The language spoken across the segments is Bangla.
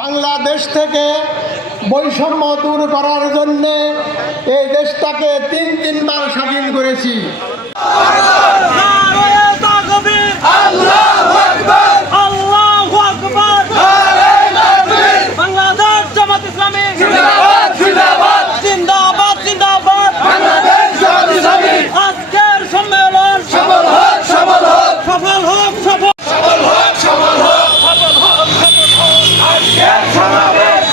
বাংলাদেশ থেকে বৈষম্য দূর করার জন্য এই দেশটাকে তিনবার স্বাধীন করেছি। বাংলাদেশ জামাত ইসলামী আজকের সম্মেলন সফল হোক সফল হোক সফল হোক সফল সফল হোক সফল হোক সফল হোক সফল হোক আজকের সমাবেশ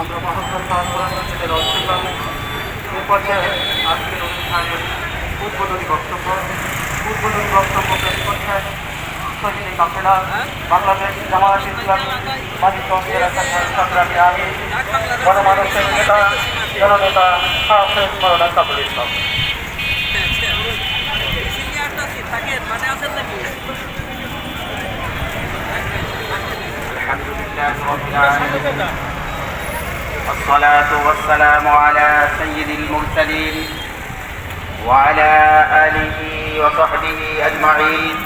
আমরা মহাসরকার এ পর্যায়ে আজকের অনুষ্ঠানের উদ্বোধনী বক্তব্য পেশ করছেন শহীদ কাফেলা বাংলাদেশ জামায়াত ইসলামী মানিকগঞ্জ জেলা শাখার সংগ্রামী আমির গণমানুষের নেতা জননেতা হাফেজ মাওলানা কাবুল ইসলাম। الصلاة والسلام على سيد المرسلين وعلى آله وصحبه أجمعين